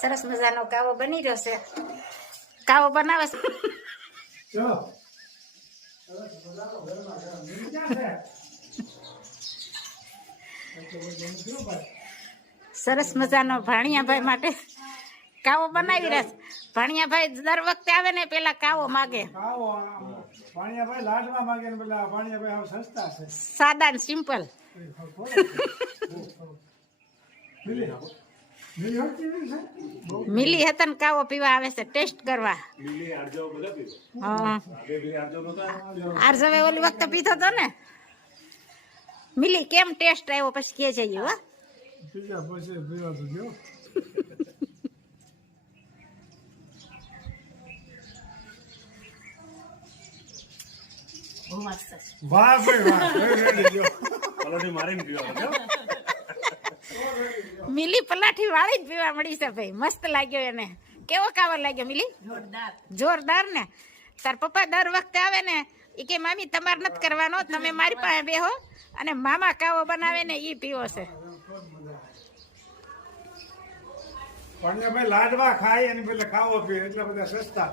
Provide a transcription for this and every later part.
સરસ મજાનો કાવો બની રહ્યો છે. કાવો બનાવે છે. સરસ મજાનો ભાણિયાભાઈ માટે કાવો બનાવી રહ્યા છે. ભાણિયાભાઈ દર વખતે આવે ને પેલા કાવો માગે. ભાણિયાભાઈ લાડવા માગે ને પેલા ભાણિયાભાઈ હાવ સસ્તા છે. સાદા ને સિમ્પલ. મિલી હતા ને કાવો પીવા આવે છે ટેસ્ટ કરવા. આરજવે ઓલી વખતે પીધો હતો ને. મિલી કેમ ટેસ્ટ આવ્યો પછી કે જઈએ હો. પીઝા પછી પીવા તો જો. વાહ ભાઈ વાહ. પલોઠી મારીને પીવા. મિલી પલાઠી વાળી જ પીવા મળી છે ભાઈ. મસ્ત લાગ્યો એને. કેવો કાવો લાગ્યો મિલી? જોરદાર ને. તાર પપ્પા દર વખતે આવે ને એ કે મામી તમારે નથી કરવાનો, તમે મારી પાસે બેહો અને મામા કાવો બનાવે ને ઈ પીવો છે. ભાણિયાભાઈ લાડવા ખાય અને પેલા ખાવો પીએ એટલા બધા સસ્તા.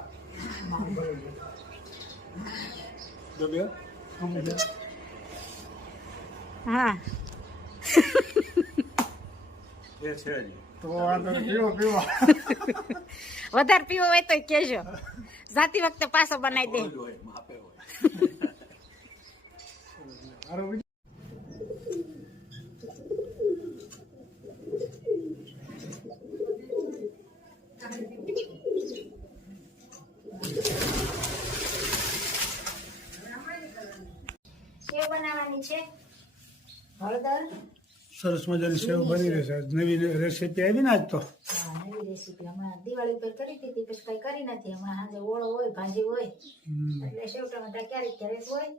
હા તો પીવો પીવો. વધારે પીવો હોય તો કેજો. જાતી વખતે પાછો બનાવી દે. સેવ બનાવવાની છે. હળદર. સરસ મજાની સેવ બની રહેશે. નવી રેસીપી આવી ને આજ તો. નવી રેસીપી હમણાં દિવાળી પર કરી હતી પછી કઈ કરી નથી. હમણાં સાંજે ઓળો હોય ભાજી હોય એટલે સેવ ટમેટા ક્યારેક ક્યારેક હોય.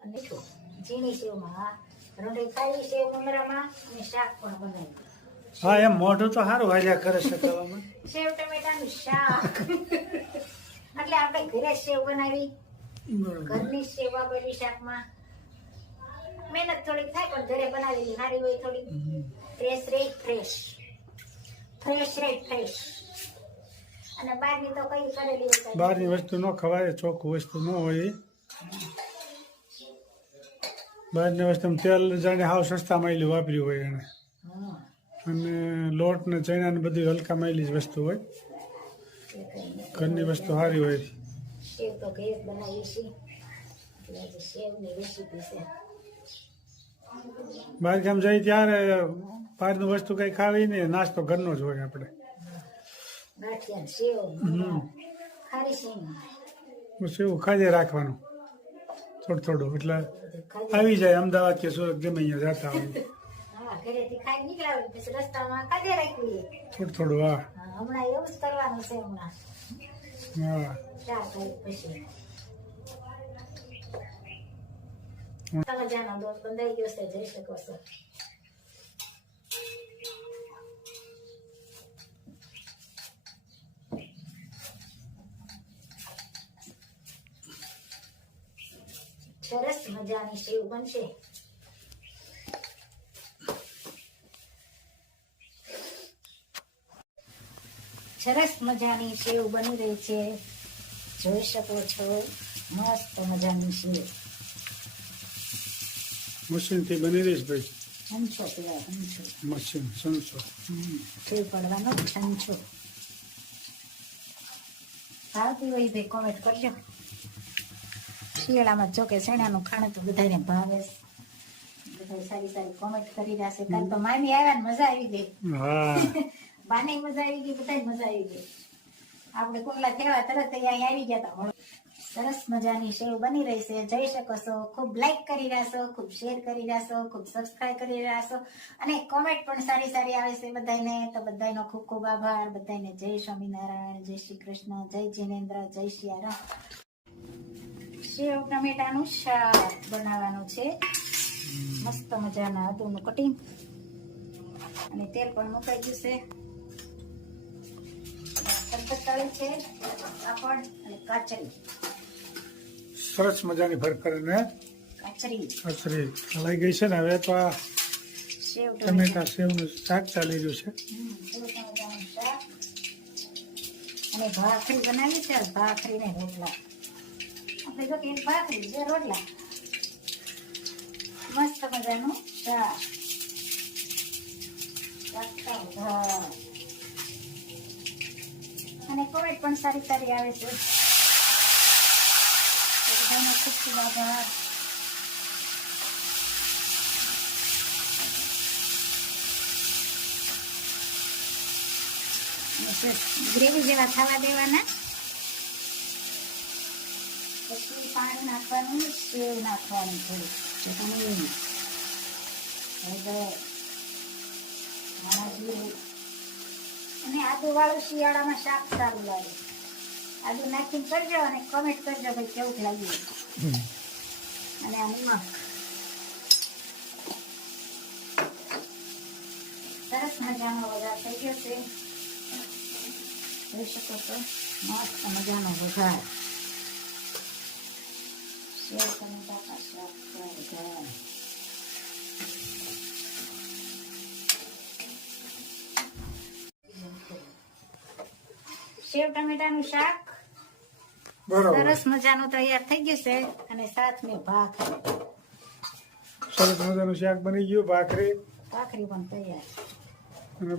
અને મીઠું ઝીણી સેવમાં રંધાઈ ખાઈ સેવ મમરામાં અને શાક પણ બનાવી. હા એમ મોઢું તો સારું હાલ્યા કરે છે ખાવામાં. સેવ ટમેટાનું શાક એટલે આપણે ઘરે સેવ બનાવી. ઘરની સેવ વાપરવી શાકમાં. મહેનત થોડીક થાય પણ ઘરે બનાવેલી સારી હોય. થોડી ફ્રેશ રે ફ્રેશ ફ્રેશ રે ફ્રેશ. અને બહારની તો કઈ કરેલી હોય. બહારની વસ્તુ ન ખવાય, ચોખ્ખું વસ્તુ ન હોય. બહારની વસ્તુ તેલ જાણે હાવ સસ્તા માયલી વાપર્યું હોય એને. અને લોટ ને ચણા ને બધી હલકા માયલી જ વસ્તુ હોય. ઘરની વસ્તુ સારી હોય. સેવ તો ઘરે બનાવી છે એટલે આજે સેવની રેસીપી છે. બહાર ગામ જાય ત્યારે બહારનું વસ્તુ કઈ ખાવી નહીં, નાસ્તો ઘરનો જ હોય આપણે. ગાંઠિયા સેવ ખારી સિંગ બસ એવું ખાધે રાખવાનું થોડું થોડું એટલે આવી જાય. અમદાવાદ કે સુરત ગમે અહીંયા જતા હોય હા ઘરેથી ખાઈ નીકળ્યા પછી રસ્તામાં ખાધે રાખવી થોડું થોડું. હા હમણાં એવું જ કરવાનું છે. હમણાં હા 4 તારીખ પછી તલજાનો લોટ બંધાઈ ગયો છે. જઈ શકો છો. સરસ મજાની સેવ બનશે. સરસ મજાની સેવ બની રહી છે. જોઈ શકો છો મસ્ત મજાની સેવ. મશીનથી બની રહીશ ભાઈ. છંછો કહેવાય. છંછો મશીન સંસો ફેર પડવાનો છંછો. ભાવતી હોય ભાઈ કોમેન્ટ કરજો. શિયાળામાં જો કે શેણાનું ખાણું તો બધાને ભાવે. બધા સારી સારી કોમેન્ટ કરી રહ્યા છે. કાલ તો મામી આવ્યા ને મજા આવી ગઈ. હા બાને મજા આવી ગઈ, બધાય મજા આવી ગઈ. આપણે કોકલા થયા તરત અહીંયા આવી ગયા હતા. સરસ મજાની સેવ બની રહી છે. જોઈ શકો છો. ખૂબ લાઈક કરી રહ્યા છો, ખૂબ શેર કરી રહ્યા છો, ખૂબ સબસ્ક્રાઈબ કરી રહ્યા છો અને કોમેન્ટ પણ સારી સારી આવે છે બધાને. તો બધાનો ખૂબ ખૂબ આભાર. બધાને જય સ્વામિનારાયણ, જય શ્રી કૃષ્ણ, જય જિનેન્દ્ર, જય સિયારામ. સેવ ટમેટાનું શાક બનાવવાનું છે. મસ્ત મજાના આદુનું કટિંગ અને તેલ પણ મુકાઈ ગયું છે. તળી છે પાપડ અને કાચરી. સરસ મજાની ભરકર ને કાચરી કચરી હલાઈ ગઈ છે ને. હવે તો આ સેવ ટમેટા સેવનું શાક ચાલી રહ્યું છે. સેવ ટમેટાનું શાક અને ભાખરી બનાવી છે. ભાખરી ને રોટલા. આપણે જો કે એક ભાખરી બે રોટલા. મસ્ત મજાનું શાક. અને કોમેન્ટ પણ સારી સારી આવે છે. બધાનો ખૂબ ખૂબ આભાર. ગ્રેવી જેવા થવા દેવાના. પછી પાણી નાખવાનું. સેવ નાખવાની થોડી ચટણી હળદર અને આદુ વાળું શિયાળામાં શાક સારું લાગે. આદુ નાખીને કરજો અને કમેન્ટ કરજો ભાઈ કેવું લાગ્યું. અને આ નિમક સરસ મજાનો વઘાર થઈ ગયો છે. જોઈ શકો છો મસ્ત મજાનો વઘાર. સેવ ટમેટા શાક વઘાર. સેવ ટમેટાનું શાક બરોબર, સરસ મજાનું તૈયાર થઈ ગયું છે. અને સાથ મેં ભાખરી. સરસ મજાનું શાક બની ગયું. ભાખરી પણ તૈયાર. અને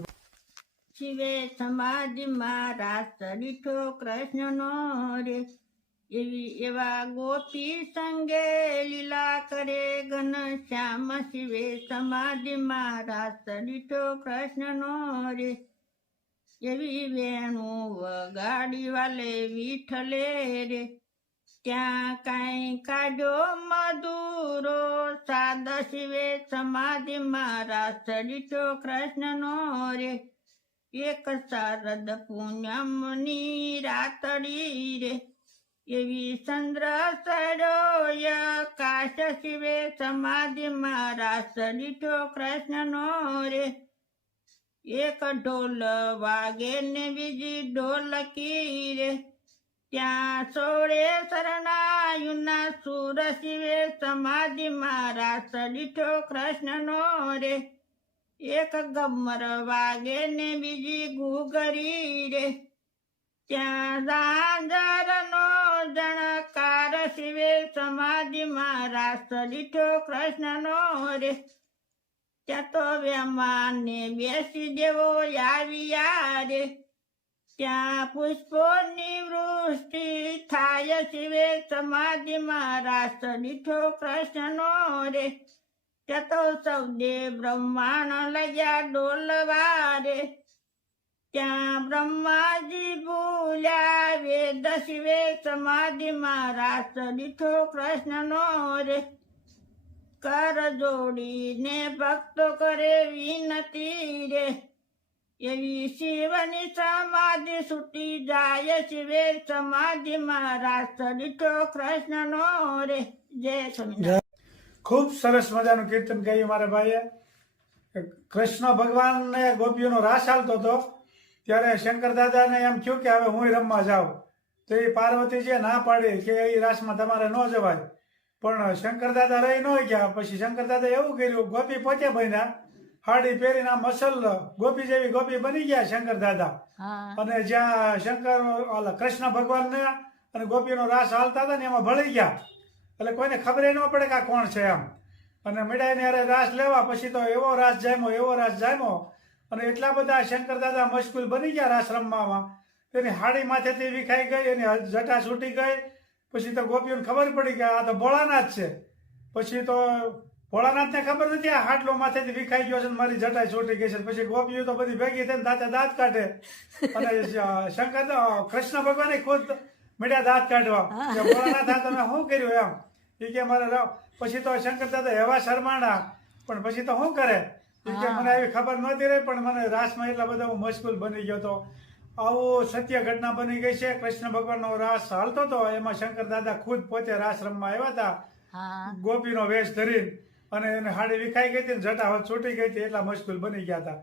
શિવે સમાધિમાં રાસ દીઠો કૃષ્ણનો રે એવા ગોપી સંગે લીલા કરે ઘનશ્યામ. શિવે સમાધિમાં રાસ દીઠો કૃષ્ણનો રે એવી વેણું વગાડી વાલે વિઠલે રે ત્યાં કાંઈ કાઢો મધુરો સાદ. શિવે સમાધિમાં રાસ દીઠો કૃષ્ણનો રે એક શારદ પૂનમની રાતડી રે એવી ચંદ્ર સરોય કાશ. શિવે સમાધિમાં રાસ દીઠો કૃષ્ણનો રે એક ઢોલ વાગે ને બીજી ઢોલકી રે ત્યાં સોળે શરણાયુના સુર. શિવે સમાધિમાં રાસ દીઠો કૃષ્ણનો રે એક ગમર વાગે ને બીજી ઘૂઘરી રે ત્યાં ઝાંઝરનો જણકાર. શિવે સમાધિમાં રાસ દીઠો કૃષ્ણનો રે ત્યાં તો વેમાને બેસી દેવો આવ્યા રે ત્યાં પુષ્પોની વૃષ્ટિ થાય. શિવે સમાધિમાં રાસ દીઠો કૃષ્ણનો રે ત્યાં તો સૌદે બ્રહ્માંડ લગ્યા ડોલવા રે ત્યાં બ્રહ્માજી ભૂલ્યા વેદ. શિવે સમાધિમાં રાસ દીઠો કૃષ્ણનો રે કર જોડીને ભક્તો કરે વિનતી રે એવી શિવની સમાધિ છૂટી જાય. શિવે સમાધિમાં રાસ દીઠો કૃષ્ણનો રે. જય સ્વામિનારાયણ. ખૂબ સરસ મજાનું કીર્તન ગાયું મારા ભાઈએ. કૃષ્ણ ભગવાનને ગોપીઓનો રાસ ચાલતો હતો ત્યારે શંકર દાદાને એમ થયું કે હવે હું રમવા જાઉં. તો એ પાર્વતીજીએ ના પાડી કે એ રાસમાં તમારે ન જવાય. પણ શંકર દાદા રહી ન ગયા. પછી શંકર દાદા એવું કર્યું, ગોપી પોતે બન્યા, હાડી પહેરીને આમ અસલ ગોપી જેવી ગોપી બની ગયા શંકર દાદા. અને જ્યાં કૃષ્ણ ભગવાનને અને ગોપીનો રાસ હાલતા હતા ને એમાં ભળી ગયા. એટલે કોઈને ખબર ન પડે કે આ કોણ છે એમ. અને મીડાઈને અરે રાસ લેવા પછી તો એવો રાસ જામ્યો અને એટલા બધા શંકર દાદા મશગુલ બની ગયા રાસ રમવામાં. એની હાડી માથેથી વિખાઈ ગઈ, એની જટા છૂટી ગઈ. પછી તો ગોપીઓને ખબર પડી કે આ તો ભોળાનાથ છે. પછી તો ભોળાનાથને ખબર નથી આ હાડલો માથેથી વિખાઈ ગયો છે ને મારી જટા છૂટી ગઈ છે. પછી ગોપીઓ તો બધી ભેગી થઈને દાંત કાઢે અને કૃષ્ણ ભગવાને ખુદ મીડિયા દાંત કાઢવા કે ભોળાનાથ તમે શું કર્યું એમ. એ કે મારે પછી તો શંકર દાદા એવા શરમાણા. પણ પછી તો શું કરે એ કે મને આવી ખબર નહોતી રહી, પણ મને રાસમાં એટલા બધા હું મશગુલ બની ગયો હતો. આવું સત્ય ઘટના બની ગઈ છે. કૃષ્ણ ભગવાનનો રાસ હાલતો હતો એમાં શંકર દાદા ખુદ પોતે રાસ રમવા આવ્યા હતા ગોપીનો વેશ ધરીને. અને એને હાડી વિખાઈ ગઈ હતી ને જટા છૂટી ગઈ હતી એટલા મશગુલ બની ગયા હતા.